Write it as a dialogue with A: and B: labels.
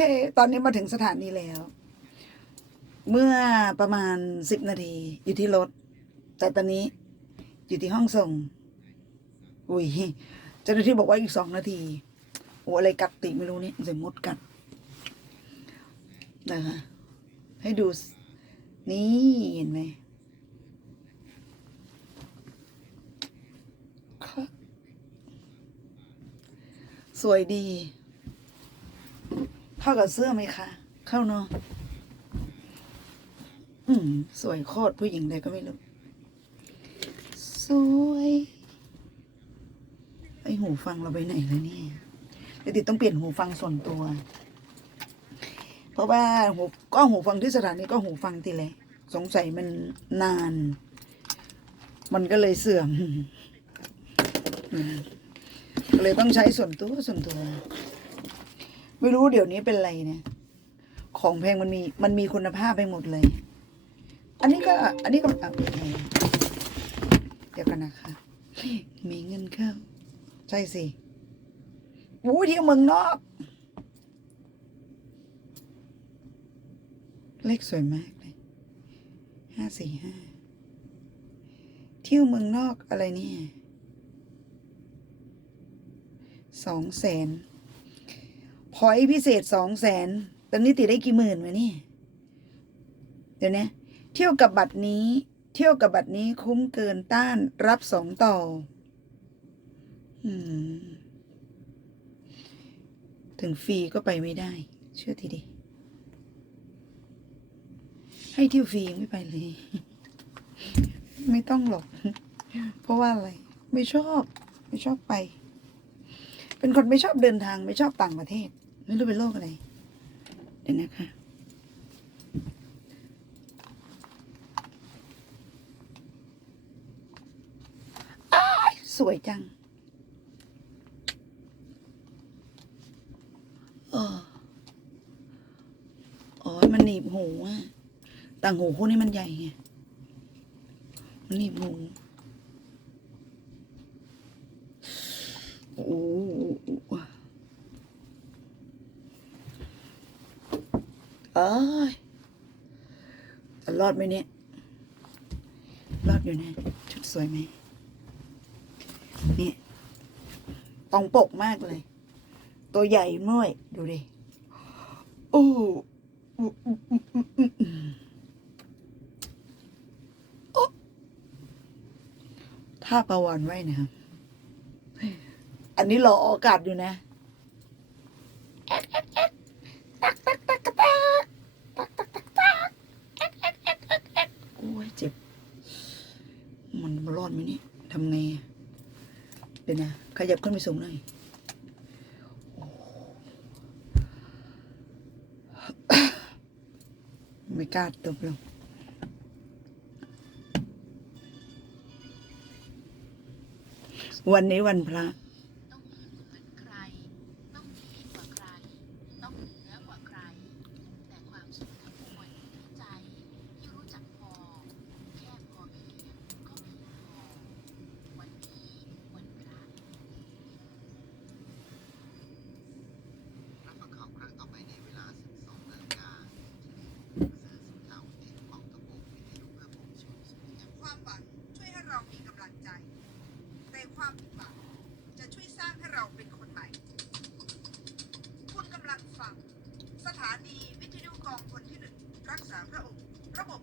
A: เฮ้ตอนนี้มาถึงสถานีแล้ว เมื่อประมาณสิบนาทีอยู่ที่รถ แต่ตอนนี้อยู่ที่ห้องส่ง อุ้ยเจ้าหน้าที่บอกว่าอีกสองนาทีโอ้อะไรกัดติไม่รู้นี่เสียงมดกัดนะคะให้ดู นี่เห็นไหมสวยดี เข้ากับเสื้อไหมคะ เข้าเนาะอืม สวยโคตรผู้หญิงเลยก็ไม่รู้ สวย ไอหูฟังเราไปไหนแล้วเนี่ยเดี๋ยวติดต้องเปลี่ยนหูฟังส่วนตัว เพราะว่าหูก็หูฟังที่สถานีก็หูฟังทีแหละสงสัยมันนาน มันก็เลยเสื่อม ก็เลยต้องใช้ส่วนตัวส่วนตัว ไม่รู้เดี๋ยวนี้เป็นไรเนี่ย ของแพงมันมีมันมีคุณภาพไปหมดเลย อันนี้ก็ อันนี้ก็อะเดี๋ยวกันนะคะ มีเงินเข้า ใช่สิวู้ที่เมืองนอก เลขสวยมากเลยห้าสี่ห้าเที่ยวเมืองนอกอะไรเนี่ยสองแสน พอยพิเศษสองแสนตอนนี้ติดได้กี่หมื่นวะเนี่ยเดี๋ยวนะเที่ยวกับบัตรนี้ เที่ยวกับบัตรนี้คุ้มเกินต้านรับสองต่อถึงฟรีก็ไปไม่ได้ เชื่อทีดี ให้เที่ยวฟรีไม่ไปเลย ไม่ต้องหรอก เพราะว่าอะไร ไม่ชอบ ไม่ชอบไป เป็นคนไม่ชอบเดินทางไม่ชอบต่างประเทศ ไม่รู้เป็นโรคอะไร เดี๋ยวนะคะสวยจังเอออ๋อ มันหนีบหูอะต่างหูคู่นี้มันใหญ่ไง มันหนีบหู โอ้โห เอ้ยจะรอดไหมเนี่ย รอดอยู่นะ ชุดสวยไหมเนี่ยตรงปกมากเลย ตัวใหญ่ม้วยดูดิโอ้อู้อู้อู้อู้อู้อู้โอ้ท่าประวันไว้นะครับ อันนี้รออากาศอยู่นะ มันรอดไหมนี่ทำไงเดี๋ยวนะขยับขึ้นไปสูงหน่อยไม่กล้าตบลงวันนี้วันพระ
B: ต้องมีเหมือนใคร ต้องดีกว่าใคร ต้องเหนือกว่าใคร แต่ความสุขทั้งมวลอยู่ที่ใจ ที่รู้จักพอ แค่พอเพียงก็เพียงพอ วันนี้วันพระ
C: รับฟังข่าวครั้งต่อไปในเวลา 12นาฬิกาที่นี่ผมประเสริฐสุนทรวุฒิของตะโกวิทยุเพื่อผมชนสุริยะ
D: ความหวังช่วยให้เรามีกำลังใจ แต่ ความผิดหวังจะช่วยสร้างให้เราเป็นคนใหม่ คุณกำลังฟัง สถานีวิทยุกองพลที่หนึ่งรักษาพระองค์ ระบบ